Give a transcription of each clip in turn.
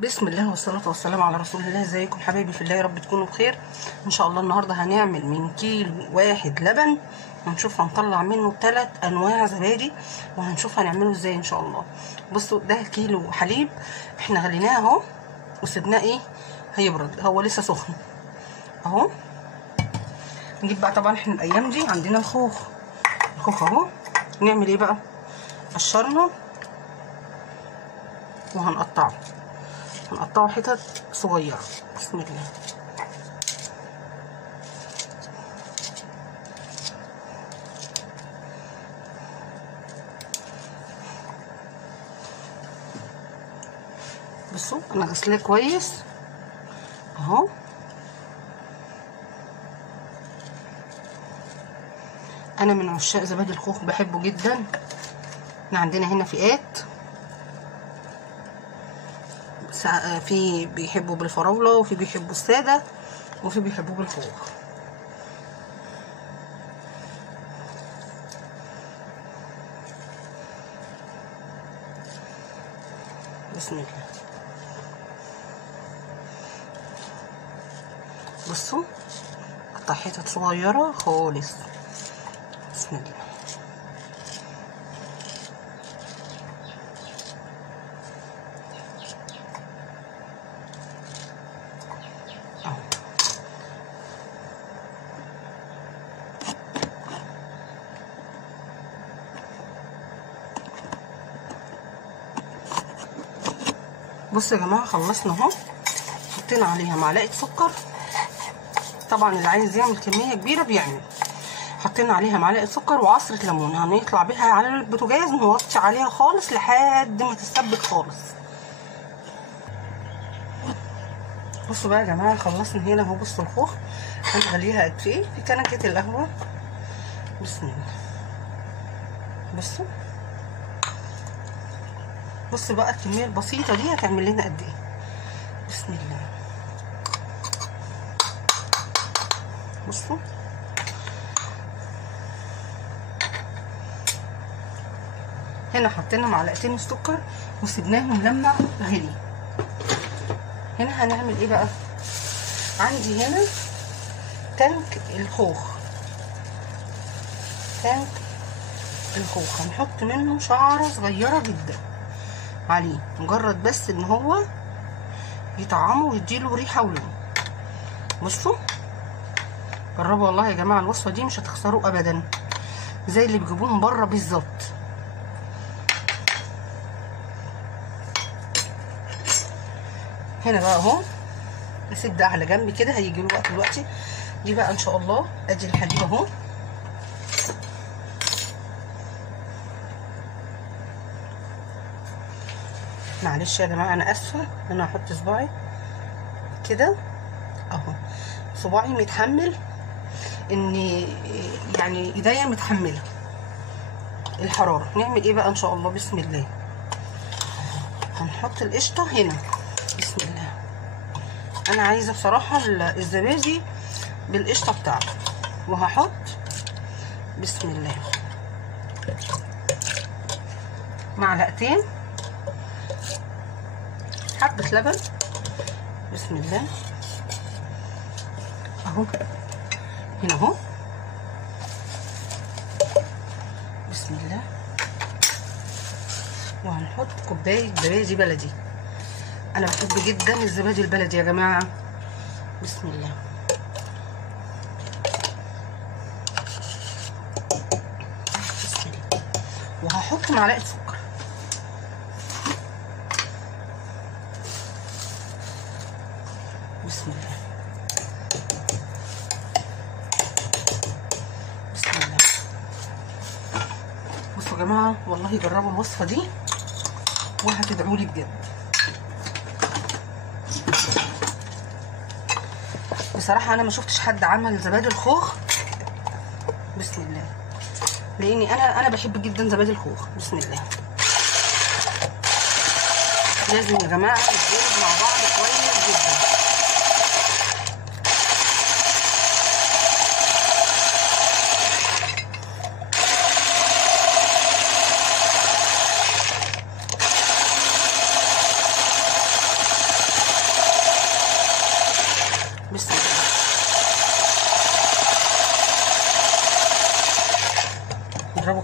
بسم الله والصلاة والسلام على رسول الله. ازيكم حبايبي في الله؟ يا رب تكونوا بخير ان شاء الله. النهارده هنعمل من كيلو واحد لبن، هنشوف هنطلع منه 3 انواع زبادي، وهنشوف هنعمله ازاي ان شاء الله. بصوا ده كيلو حليب احنا غليناه اهو وسيبناه هيبرد، هو لسه سخن اهو. نجيب بقى طبعا احنا الايام دي عندنا الخوخ اهو. نعمل ايه بقى؟ قشرنا وهنقطعه حتت صغيره. بسم الله. بصوا انا غسلاه كويس اهو. انا من عشاق زبادي الخوخ، بحبه جدا. احنا عندنا هنا فئات، في بيحبوا بالفراوله، وفي بيحبوا الساده، وفي بيحبوا بالخوخ. بسم الله. بصوا قطع حتت صغيره خالص. بسم الله. بصوا يا جماعه خلصنا اهو. حطينا عليها معلقه سكر، طبعا اللي عايز يعمل كميه كبيره بيعمل. حطينا عليها معلقه سكر وعصره ليمون، هنطلع بيها على البوتاجاز نوطي عليها خالص لحد ما تتسبك خالص. بصوا بقى يا جماعه خلصنا هنا اهو. بصوا الخوخ هنغليها قد ايه في كنكه القهوه. بسم الله. بصوا بقى الكميه البسيطه دي هتعمل لنا قد ايه. بسم الله. بصوا هنا حطينا معلقتين السكر وسيبناهم لما غلي. هنا هنعمل ايه بقى؟ عندي هنا تانك الخوخ، هنحط منه شعره صغيره جدا عليه، مجرد بس ان هو يطعمه ويديله ريحه ولون. بصوا جربوا والله يا جماعه، الوصفه دي مش هتخسروا ابدا، زي اللي بيجيبوه من بره بالظبط. هنا بقى اهو نسيب ده على جنب كده، هيجي له وقت دلوقتي. دي بقى ان شاء الله ادي الحليب اهو. معلش يا جماعه انا اسفه، انا هحط صباعي كده اهو. صباعي متحمل، ان يعني ايديا متحمله الحراره. نعمل ايه بقى ان شاء الله؟ بسم الله. هنحط القشطه هنا. بسم الله. انا عايزه بصراحه الزبادي بالقشطه بتاعته، وهحط بسم الله معلقتين حبه لبن. بسم الله اهو. هنا اهو. بسم الله. وهنحط كوبايه زبادي بلدي. انا بحب جدا الزبادي البلدي يا جماعه. بسم الله. بسم الله. وهحط معلقه سكر. بسم الله. بسم الله. بصوا يا جماعه والله جربوا الوصفه دي وهتدعوا لي بجد. بصراحه انا ما شفتش حد عمل زبادي الخوخ. بسم الله. لاني انا بحب جدا زبادي الخوخ. بسم الله. لازم يا جماعه نتجرب مع بعض كويس جدا.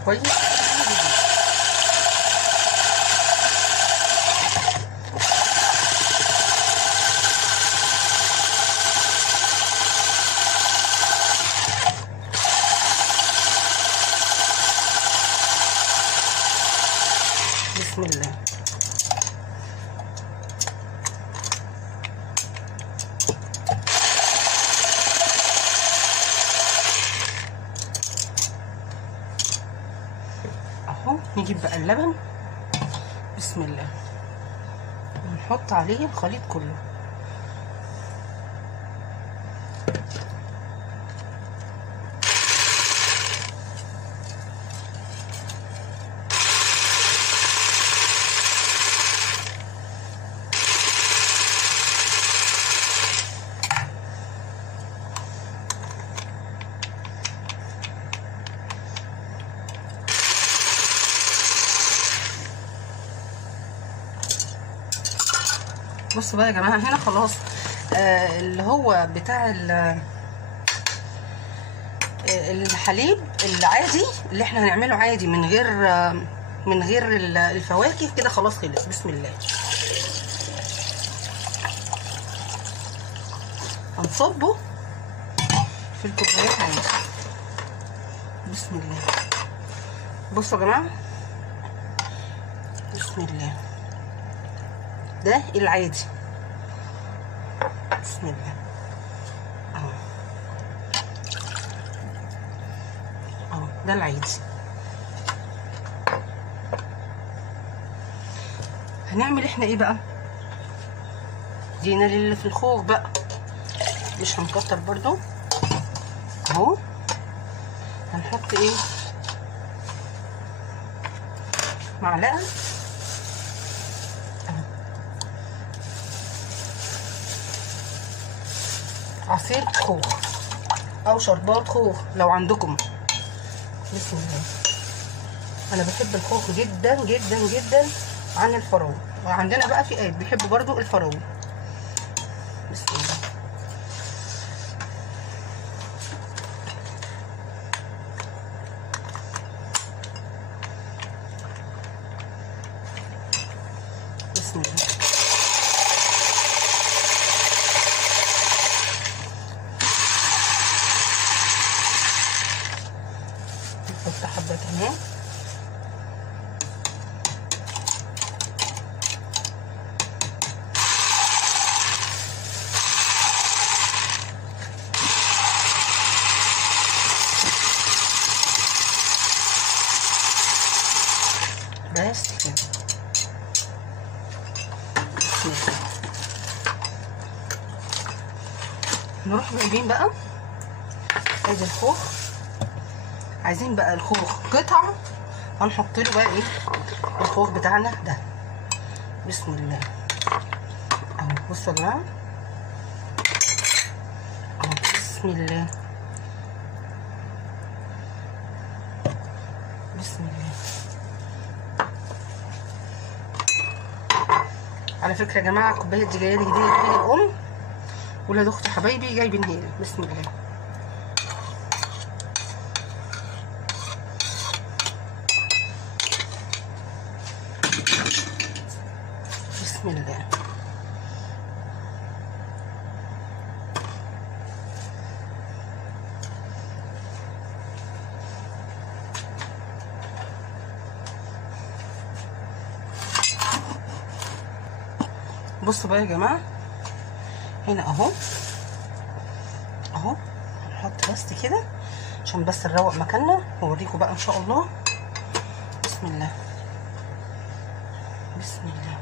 كويس. بسم الله. اهو نجيب بقى اللبن. بسم الله. ونحط عليه الخليط كله. بصوا بقى يا جماعه، هنا خلاص اللي هو بتاع الحليب العادي اللي احنا هنعمله عادي من غير الفواكه كده خلاص خلص. بسم الله. هنصبه في الكوبايات عادي. بسم الله. بصوا يا جماعه، بسم الله، ده العادي. بسم الله. اهو اهو ده العادي. هنعمل احنا ايه بقى؟ دينا للي في الخوخ بقى، مش هنكتر برضو. اهو هنحط ايه؟ معلقه عصير خوخ او شربات خوخ لو عندكم. بسم الله. انا بحب الخوخ جدا جدا جدا عن الفراوله، وعندنا بقى في ايد بيحبوا برضو الفراوله. بسم الله. بسم الله. نحط حبه كمان. بس كده. بسم الله. نروح جايبين بقى ادي الخوخ. عايزين بقى الخوخ قطع، هنحط له بقى ايه الخوخ بتاعنا ده. بسم الله. اهو بصوا يا جماعه، اهو بسم الله. بسم الله. على فكره يا جماعه الكوبايه دي جايه لي هديه لعيد الام، ولاد اختي حبايبي جايبينها لي. بسم الله. بسم الله. بصوا بقى يا جماعه، هنا اهو اهو هنحط بس كده عشان بس نروق مكاننا واوريكم بقى ان شاء الله. بسم الله. بسم الله.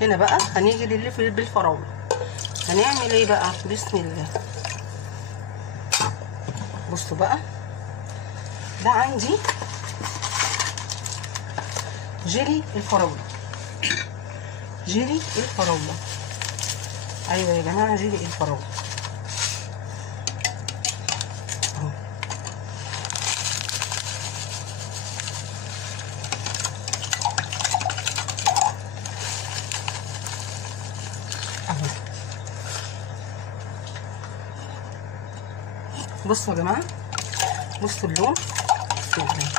هنا بقى هنيجي للي في بالفراوله. هنعمل ايه بقى؟ بسم الله. بصوا بقى، ده عندي جيلي الفراوله. جيلي الفراوله، ايوه يا جماعه جيلي الفراوله اهو. بصوا يا جماعه، بصوا اللون، بسم الله.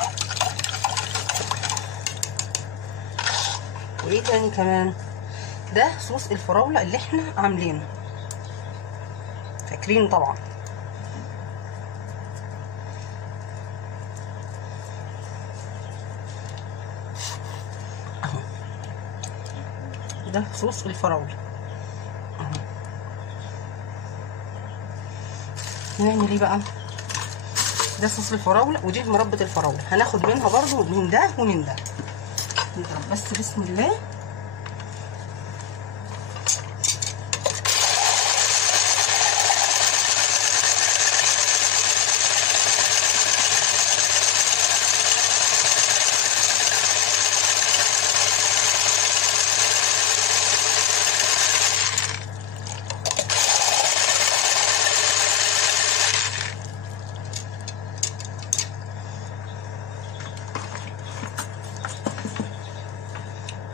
وايه تاني كمان؟ ده صوص الفراوله اللي احنا عاملينه، فاكرينه طبعا. اهو ده صوص الفراوله اهو. نعمل ايه بقى؟ ده صوص الفراوله، ودي مربى الفراوله، هناخد منها برضو من ده ومن ده. نضرب بس بسم الله.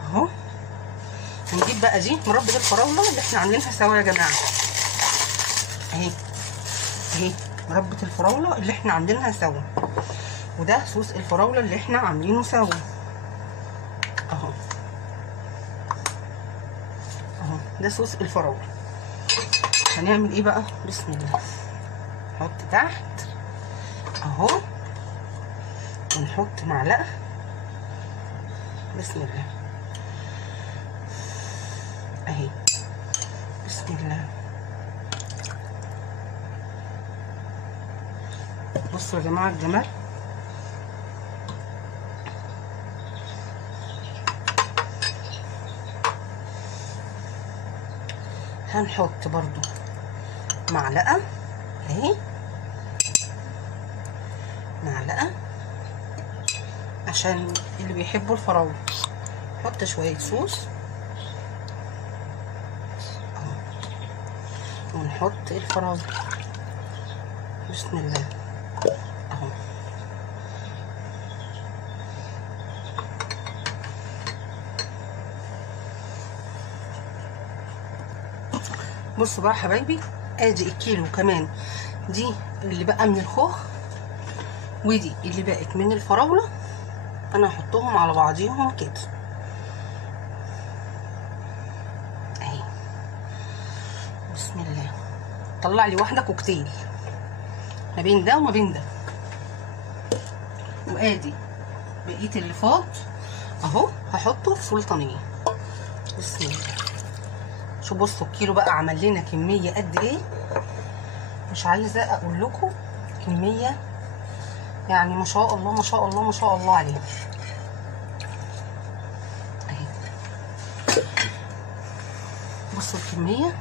اهو هنجيب بقى دي مربى الفراوله اللي احنا عاملينها سوا يا جماعه، اهي اهي مربى الفراوله اللي احنا عاملينها سوا، وده صوص الفراوله اللي احنا عاملينه سوا اهو. اهو ده صوص الفراوله. هنعمل ايه بقى؟ بسم الله. نحط تحت اهو، ونحط معلقه بسم الله اهي، بسم الله. بصوا يا جماعه الجمال، هنحط برضو معلقه اهي، معلقه عشان اللي بيحبوا الفراوله. نحط شويه صوص اهو، ونحط الفراوله بسم الله اهو. بصوا بقى حبايبي، ادي الكيلو كمان دي اللي بقى من الخوخ، ودي اللي بقت من الفراوله. انا هحطهم على بعضيهم كده اهي بسم الله. طلع لي واحده كوكتيل ما بين ده وما بين ده. وادي بقيه اللي فاض اهو، هحطه في سلطانيه بسم الله. شوفوا بصوا الكيلو بقى عمل لنا كميه قد ايه، مش عايزه اقول لكم كميه يعني ما شاء الله ما شاء الله ما شاء الله عليه اهي. بصوا الكميه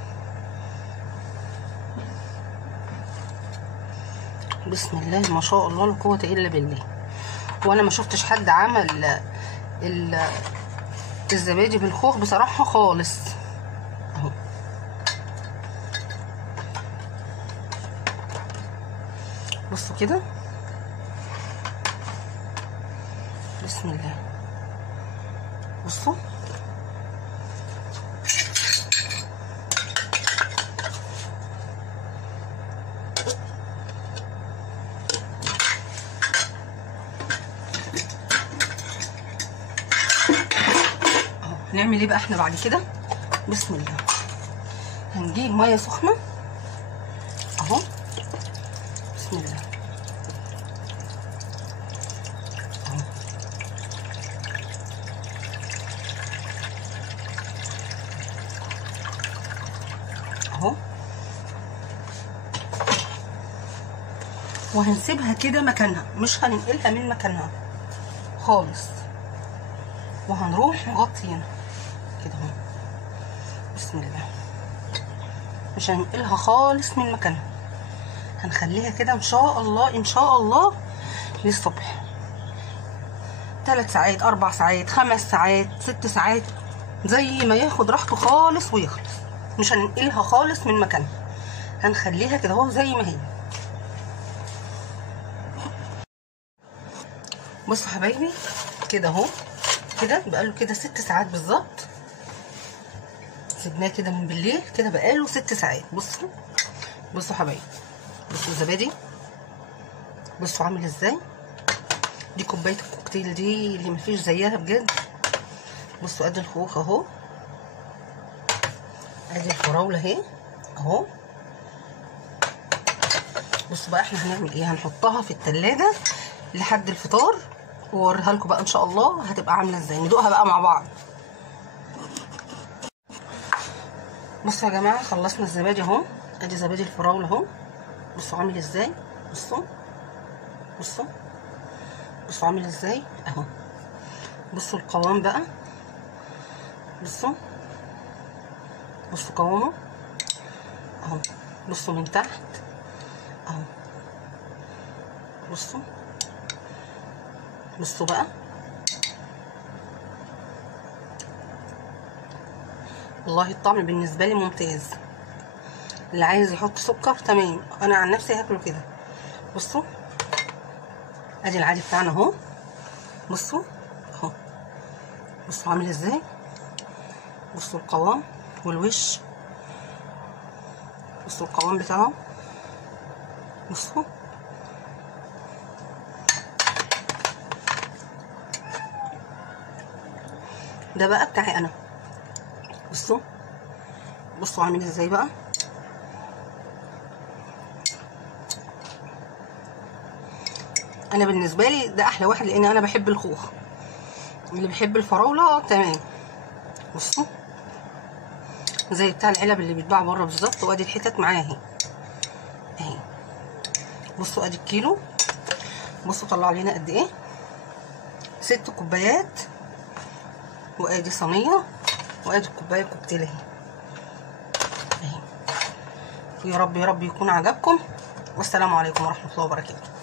بسم الله ما شاء الله لا قوه الا بالله. وانا ما شفتش حد عمل الزبادي بالخوخ بصراحه خالص اهو. بصوا كده بسم الله. بصوا اهو. هنعمل ايه بقى احنا بعد كده؟ بسم الله. هنجيب ميه سخنه اهو بسم الله اهو. اهو وهنسيبها كده مكانها، مش هننقلها من مكانها خالص، وهنروح مغطينها كده اهو بسم الله. مش هننقلها خالص من مكانها، هنخليها كده ان شاء الله ان شاء الله للصبح، 3 ساعات 4 ساعات 5 ساعات 6 ساعات زي ما ياخد راحته خالص ويخلص. مش هننقلها خالص من مكانها، هنخليها كده اهو زي ما هي. بصوا حبايبي كده اهو، كده بقاله كده 6 ساعات بالظبط. سيبناه كده من بالليل كده بقاله 6 ساعات. بصوا بصوا حبايبي، بصوا الزبادي بصوا عامل ازاي. دي كوبايه الكوكتيل دي اللي مفيش زيها بجد. بصوا ادي الخوخ اهو، ادي الفراوله اهي اهو. بصوا بقى احنا هنعمل ايه، هنحطها في التلاجة لحد الفطار واوريها لكم بقى ان شاء الله هتبقى عامله ازاي، ندوقها بقى مع بعض. بصوا يا جماعه خلصنا الزبادي اهو، ادي زبادي الفراوله اهو. بصوا عامل ازاي، بصوا بصوا بصوا عامل ازاي اهو. بصوا القوام بقى، بصوا بصوا قوامه اهو. بصوا من تحت اهو، بصوا بصوا بقى. والله الطعم بالنسبه لي ممتاز، اللي عايز يحط سكر تمام، انا عن نفسي هاكله كده. بصوا ادي العادي بتاعنا اهو، بصوا اهو. بصوا عامل ازاي، بصوا القوام والوش، بصوا القوام بتاعه، بصوا ده بقى بتاعي انا. بصوا بصوا عامل ازاي بقى. انا بالنسبه لي ده احلى واحد لان انا بحب الخوخ، اللي بيحب الفراوله تمام. بصوا زي بتاع العلب اللي بيتباع بره بالظبط. وادي الحتت معاه اهي اهي. بصوا ادي الكيلو، بصوا طلع لنا قد ايه، 6 كوبايات. وادي صينيه، وادي الكوبايه الكوكتيل اهي اهي. يا رب يا رب يكون عجبكم، والسلام عليكم ورحمه الله وبركاته.